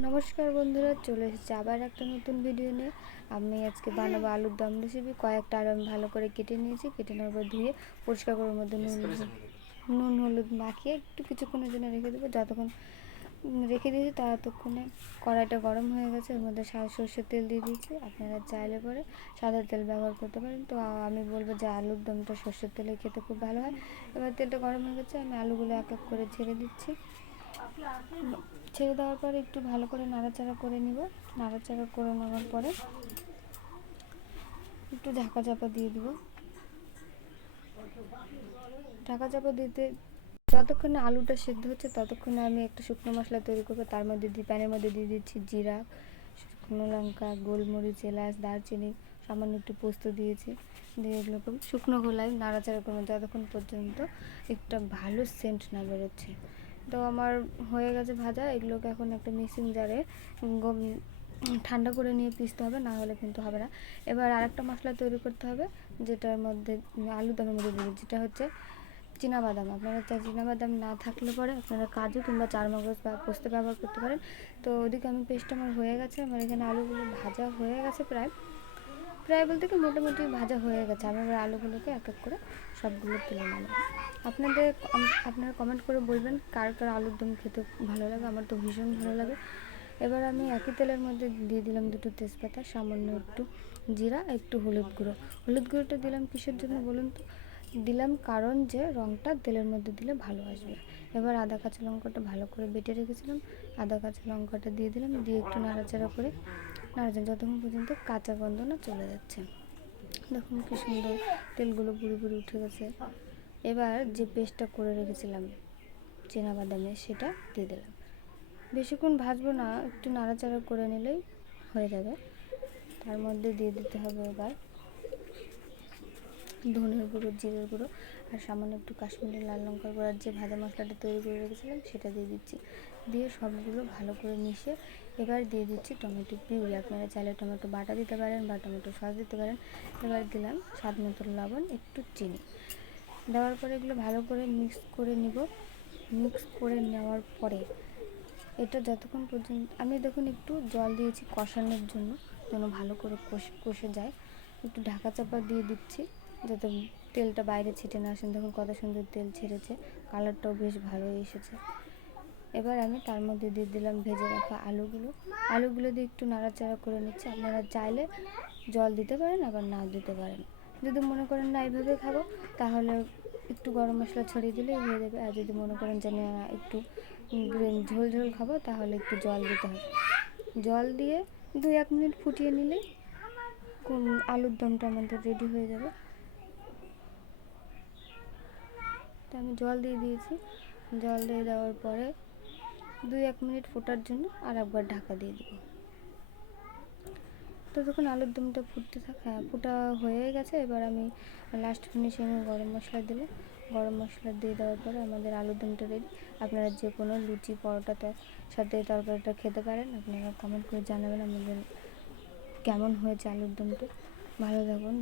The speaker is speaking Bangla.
নমস্কার বন্ধুরা চলে এসেছি আবার একটা নতুন ভিডিও নিয়ে। আমি আজকে বানাবো আলুর দম রেসিপি কয়েকটা আলু আমি ভালো করে কেটে নিয়েছি। কেটে নেওয়ার পর ধুয়ে পরিষ্কার করার মধ্যে নুন নুন হলুদ মাখিয়ে একটু কিছুক্ষণের জন্য রেখে দেবো। যতক্ষণ রেখে দিয়েছি ততক্ষণে কড়াইটা গরম হয়ে গেছে। এর মধ্যে সা- সর্ষের তেল দিয়ে দিয়েছি। আপনারা চাইলে পরে সাদা তেল ব্যবহার করতে পারেন। তো আমি বলব যে আলুর দমটা সর্ষের তেলে খেতে খুব ভালো হয়। এবার তেলটা গরম হয়ে গেছে। আমি আলুগুলো এক এক করে ছেড়ে দিচ্ছি। ছেড়ে দেওয়ার পরে একটু ভালো করে নাড়াচাড়া করে নিব। নাড়াচাড়া করে নেওয়ার পরে একটু ঢাকা চাপা দিয়ে দিব। ঢাকা চাপা দিতে যতক্ষণে আলুটা সেদ্ধ হচ্ছে ততক্ষণে আমি একটা শুকনো মশলা তৈরি করব। তার মধ্যে দিয়ে প্যানের মধ্যে দিয়ে দিচ্ছি জিরা, শুকনো লঙ্কা, গোলমরিচ, এলাচ, দারচিনি, সামান্য একটু পোস্ত দিয়েছি। দিয়ে এগুলোকে শুকনো গোলায় নাড়াচাড়া করব। যতক্ষণ পর্যন্ত একটা ভালো সেন্ট না বেরোচ্ছে। তো আমার হয়ে গেছে ভাজা, এগুলোকে এখন একটা মিক্সিং জারে ঠান্ডা করে নিয়ে পিসতে হবে, না হলে কিন্তু হবে না। এবার আরেকটা মশলা তৈরি করতে হবে, যেটার মধ্যে আলু দমের মধ্যে দিবে যেটা হচ্ছে বাদাম আপনারা বাদাম না থাকলে পরে আপনারা কাজু কিংবা চারমগজ বা পোস্ত ব্যবহার করতে পারেন। তো ওদিকে আমি পেস্ট আমার হয়ে গেছে, আমার এখানে আলুগুলো ভাজা হয়ে গেছে প্রায়। প্রায় বলতে কি মোটামুটি ভাজা হয়ে গেছে আমি আলুগুলোকে এক এক করে সবগুলো তুলে নেব। আপনাদের আপনারা কমেন্ট করে বলবেন কার কার আলুর দম খেতে ভালো লাগে, আমার তো ভীষণ ভালো লাগে। এবার আমি একই তেলের মধ্যে দিয়ে দিলাম দুটো তেজপাতা, সামান্য একটু জিরা, একটু হলুদ গুঁড়ো। হলুদ গুঁড়োটা দিলাম কিসের জন্য বলুন তো? দিলাম কারণ যে রঙটা তেলের মধ্যে দিলে ভালো আসবে। এবার আদা কাঁচা লঙ্কাটা ভালো করে বেটে রেখেছিলাম। আদা কাঁচা লঙ্কাটা দিয়ে দিলাম, দিয়ে একটু নাড়াচাড়া করে, নাড়াচাড়া যতক্ষণ পর্যন্ত কাঁচা গন্ধ না চলে যাচ্ছে। দেখুন কি সুন্দর তেলগুলো পুরো পুরো উঠে গেছে। এবার যে পেস্টটা করে রেখেছিলাম চেনা বাদামে সেটা দিয়ে দিলাম। বেশিক্ষণ ভাজবো না, একটু নাড়াচাড়া করে নিলেই হয়ে যাবে। তার মধ্যে দিয়ে দিতে হবে এবার ধনের গুঁড়ো, জিরের গুঁড়ো, আর সামান্য একটু কাশ্মীরি লাল লঙ্কার গুঁড়ার যে ভাজা মশলাটা তৈরি করে রেখেছিলাম, সেটা দিয়ে দিচ্ছি। দিয়ে সবগুলো ভালো করে মিশিয়ে এবার দিয়ে দিচ্ছি টমেটো পিউরি। আপনারা চাইলে টমেটো বাটা দিতে পারেন বা টমেটো সস দিতে পারেন। এবার দিলাম স্বাদ মতো লবণ, একটু চিনি। দেওয়ার পরে এগুলো ভালো করে মিক্স করে নিব। মিক্স করে নেওয়ার পরে এটা যতক্ষণ পর্যন্ত আমি দেখুন একটু জল দিয়েছি কষানোর জন্য, যেন ভালো করে কষে কষে যায়। একটু ঢাকা চাপা দিয়ে দিচ্ছি, যাতে তেলটা বাইরে ছিটে না আসেন দেখুন কত সুন্দর তেল ছেড়েছে, কালারটাও বেশ ভালোই এসেছে। এবার আমি তার মধ্যে দিয়ে দিলাম ভেজে রাখা আলুগুলো। আলুগুলো দিয়ে একটু নাড়াচাড়া করে নিচ্ছি। আপনারা চাইলে জল দিতে পারেন, আবার না দিতে পারেন। যদি মনে করেন না এইভাবে খাব, তাহলে একটু গরম মশলা ছড়িয়ে দিলে হয়ে যাবে। আর যদি মনে করেন যে না, একটু ঝোল ঝোল খাব, তাহলে একটু জল দিতে হবে। জল দিয়ে দুই এক মিনিট ফুটিয়ে নিলে আলুর দমটা আমাদের রেডি হয়ে যাবে। তা আমি জল দিয়ে দিয়েছি। জল দিয়ে দেওয়ার পরে দুই এক মিনিট ফোটার জন্য আর একবার ঢাকা দিয়ে দিব। তো তখন আলুর দমটা ফুটতে থাক হ্যাঁ ফুটা হয়ে গেছে, এবার আমি লাস্ট ফিনিশিংয়ে গরম মশলা দিলে গরম মশলা দিয়ে দেওয়ার পরে আমাদের আলুর দমটা রেডি আপনারা যে কোনো লুচি, পরোটাতে সাথে তরকারিটা খেতে পারেন। আপনারা কমেন্ট করে জানাবেন আমাদের কেমন হয়েছে আলুর দমটা। ভালো থাকুন।